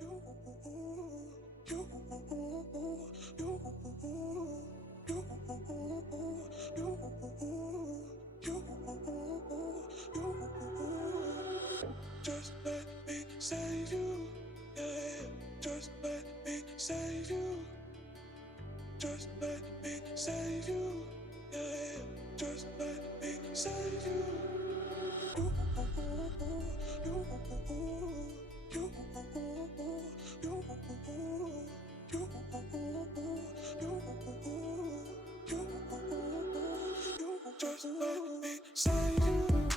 Just let me save you, yeah. Just let me save you. Just let me save you, yeah. Just let me save you. You, just let me save you.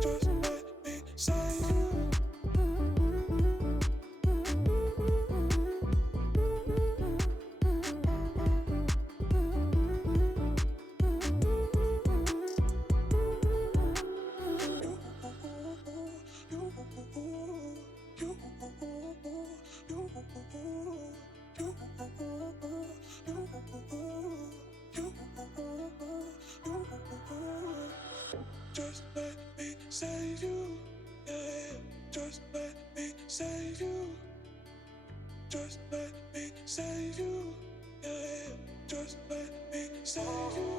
Just let me save you. Just let me save you, yeah. Just let me save you. Just let me save you, yeah. Just let me save you.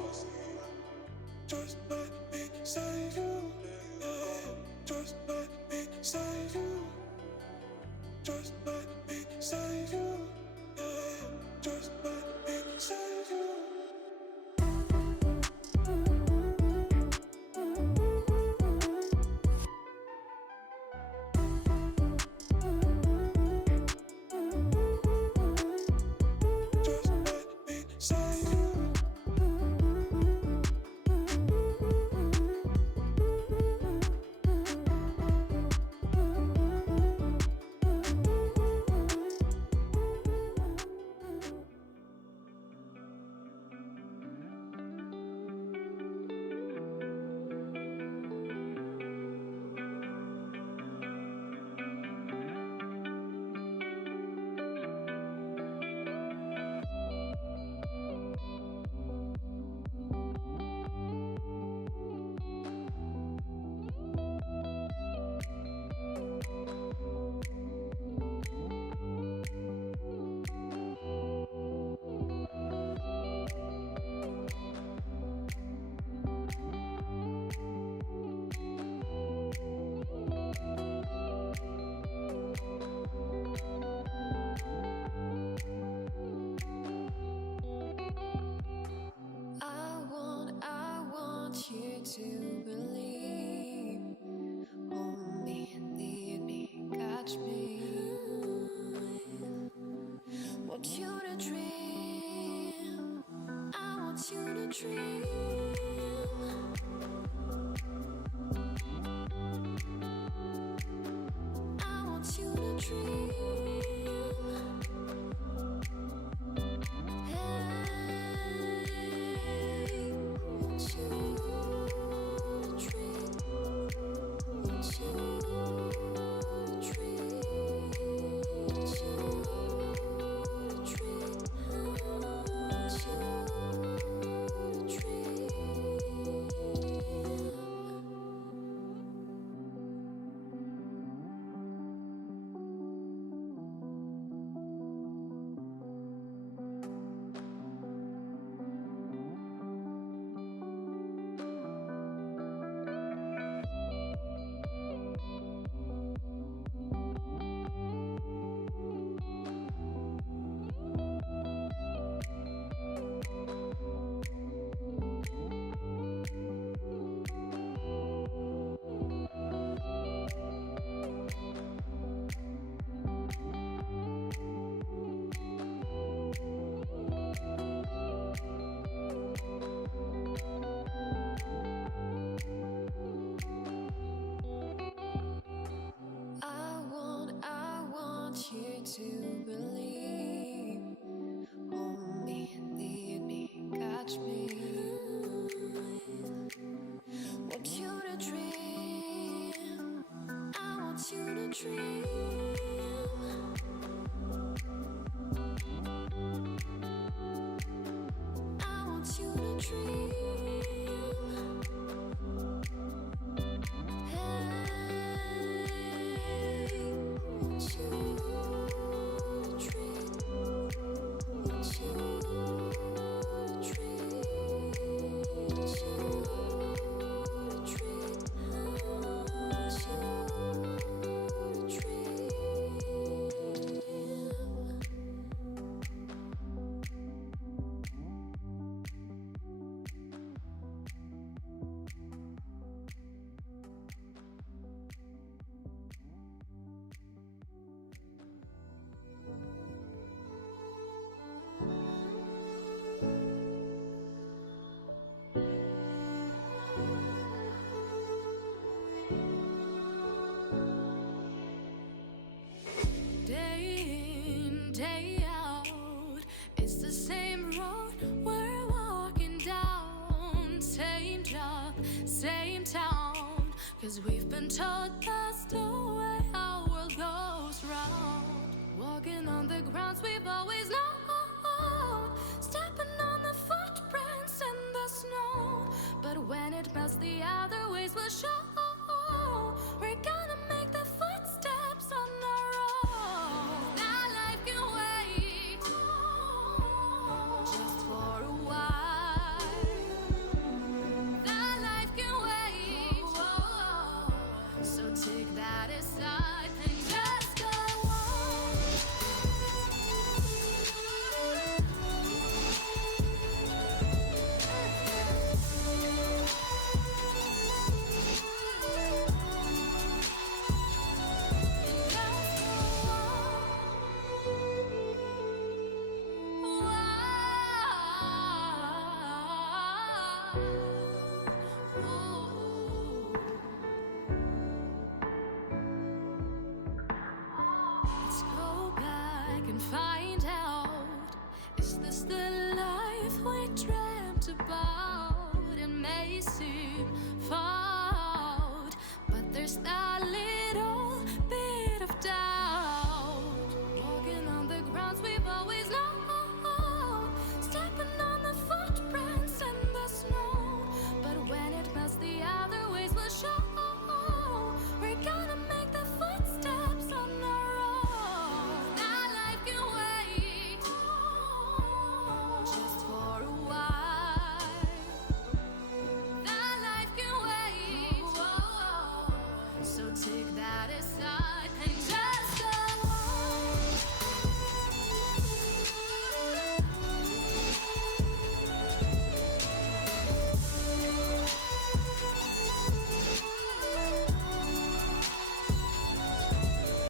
Just let me save you, yeah. Just let me save you. Just let me save you, yeah. Just let me save you. Just let me save you. I want you to believe. Hold me, lead me, catch me. Want you to dream. I want you to dream. I want you to dream. Hey, want you to dream. Want you to dream. Want you to dream. Want you to dream. 'Cause we've been taught that's the way our world goes round. Walking on the grounds we've always known, stepping on the footprints in the snow. But when it melts, the other ways will show. We're gonna make the footsteps on our own. Now life can wait just for a while. That life can wait. So take that aside and just go on. Let's go back and find out. Is this the life we dreamt about? It may seem far out, but there's that